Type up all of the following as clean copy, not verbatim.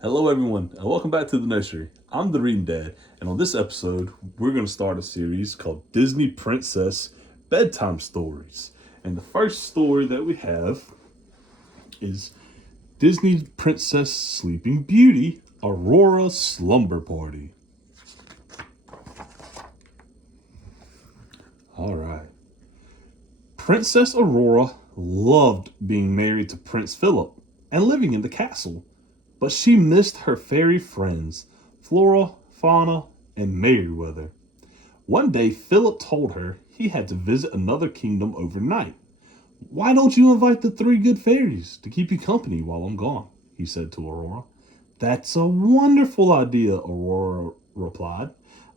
Hello, everyone, and welcome back to the nursery. I'm the Reading Dad, and on this episode, we're going to start a series called Disney Princess Bedtime Stories. And the first story that we have is Disney Princess Sleeping Beauty, Aurora Slumber Party. All right. Princess Aurora loved being married to Prince Philip and living in the castle. But she missed her fairy friends, Flora, Fauna, and Merryweather. One day, Philip told her he had to visit another kingdom overnight. "Why don't you invite the three good fairies to keep you company while I'm gone?" he said to Aurora. "That's a wonderful idea," Aurora replied.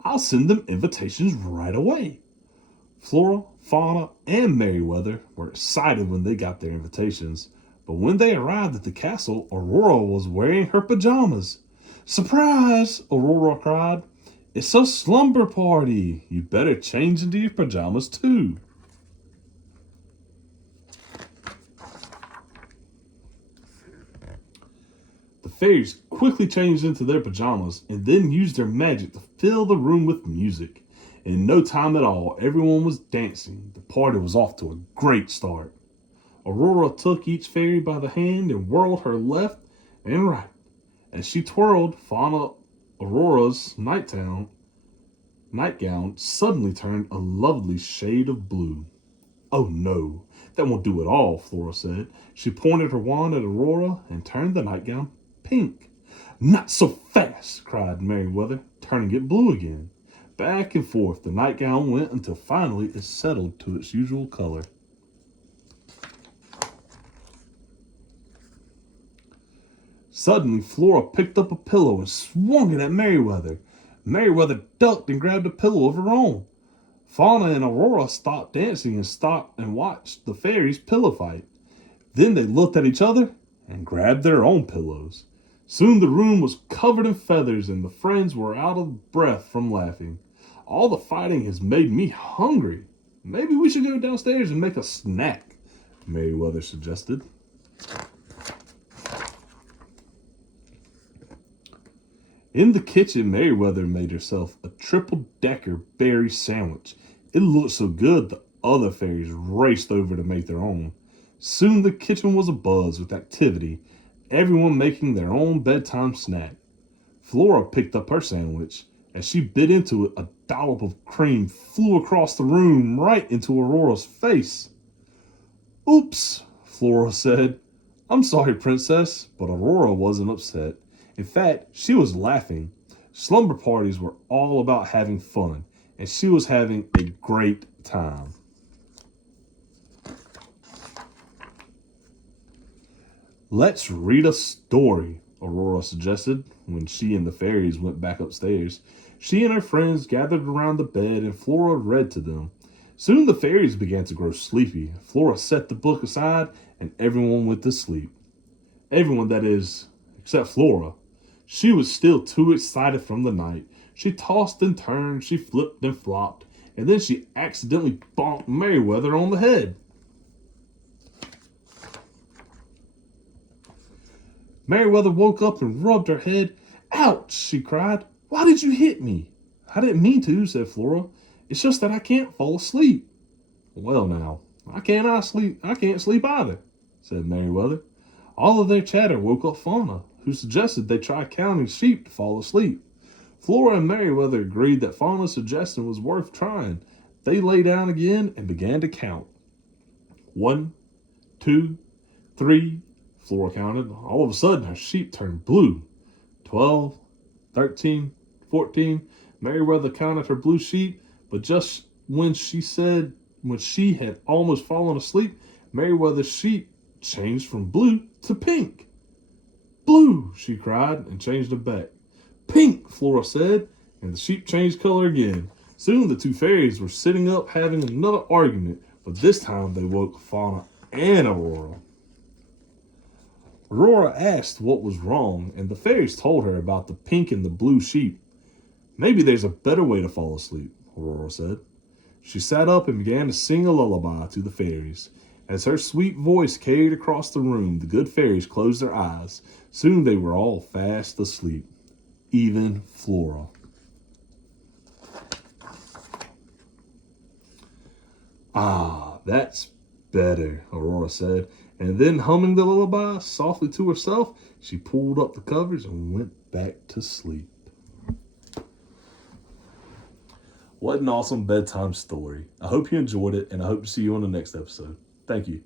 "I'll send them invitations right away." Flora, Fauna, and Merryweather were excited when they got their invitations. But when they arrived at the castle, Aurora was wearing her pajamas. "Surprise!" Aurora cried. "It's a slumber party. You better change into your pajamas too." The fairies quickly changed into their pajamas and then used their magic to fill the room with music. In no time at all, everyone was dancing. The party was off to a great start. Aurora took each fairy by the hand and whirled her left and right. As she twirled, Fauna Aurora's nightgown suddenly turned a lovely shade of blue. "Oh no, that won't do at all," Flora said. She pointed her wand at Aurora and turned the nightgown pink. "Not so fast," cried Merryweather, turning it blue again. Back and forth the nightgown went until finally it settled to its usual color. Suddenly, Flora picked up a pillow and swung it at Merryweather. Merryweather ducked and grabbed a pillow of her own. Fauna and Aurora stopped dancing and watched the fairies pillow fight. Then they looked at each other and grabbed their own pillows. Soon the room was covered in feathers and the friends were out of breath from laughing. "All the fighting has made me hungry. Maybe we should go downstairs and make a snack," Merryweather suggested. In the kitchen, Merryweather made herself a triple-decker berry sandwich. It looked so good the other fairies raced over to make their own. Soon the kitchen was abuzz with activity, everyone making their own bedtime snack. Flora picked up her sandwich. As she bit into it, a dollop of cream flew across the room right into Aurora's face. "Oops," Flora said. "I'm sorry, Princess," but Aurora wasn't upset. In fact, she was laughing. Slumber parties were all about having fun, and she was having a great time. "Let's read a story," Aurora suggested when she and the fairies went back upstairs. She and her friends gathered around the bed and Flora read to them. Soon the fairies began to grow sleepy. Flora set the book aside and everyone went to sleep. Everyone, that is, except Flora. She was still too excited from the night. She tossed and turned, she flipped and flopped, and then she accidentally bonked Merryweather on the head. Merryweather woke up and rubbed her head. "Ouch!" she cried. "Why did you hit me?" "I didn't mean to," said Flora. "It's just that I can't fall asleep." "Well now, I can't sleep either," said Merryweather. All of their chatter woke up Fauna, who suggested they try counting sheep to fall asleep. Flora and Merryweather agreed that Fauna's suggestion was worth trying. They lay down again and began to count. 1, 2, 3, Flora counted. All of a sudden, her sheep turned blue. 12, 13, 14. Merryweather counted her blue sheep, but just when she had almost fallen asleep, Merryweather's sheep changed from blue to pink. "Blue!" she cried and changed it back. "Pink!" Flora said, and the sheep changed color again. Soon the two fairies were sitting up having another argument, but this time they woke Fauna and Aurora. Aurora asked what was wrong, and the fairies told her about the pink and the blue sheep. "Maybe there's a better way to fall asleep," Aurora said. She sat up and began to sing a lullaby to the fairies. As her sweet voice carried across the room, the good fairies closed their eyes. Soon they were all fast asleep, even Flora. Ah, that's better, Aurora said, and then humming the lullaby softly to herself, she pulled up the covers and went back to sleep. What an awesome bedtime story. I hope you enjoyed it, and I hope to see you on the next episode. Thank you.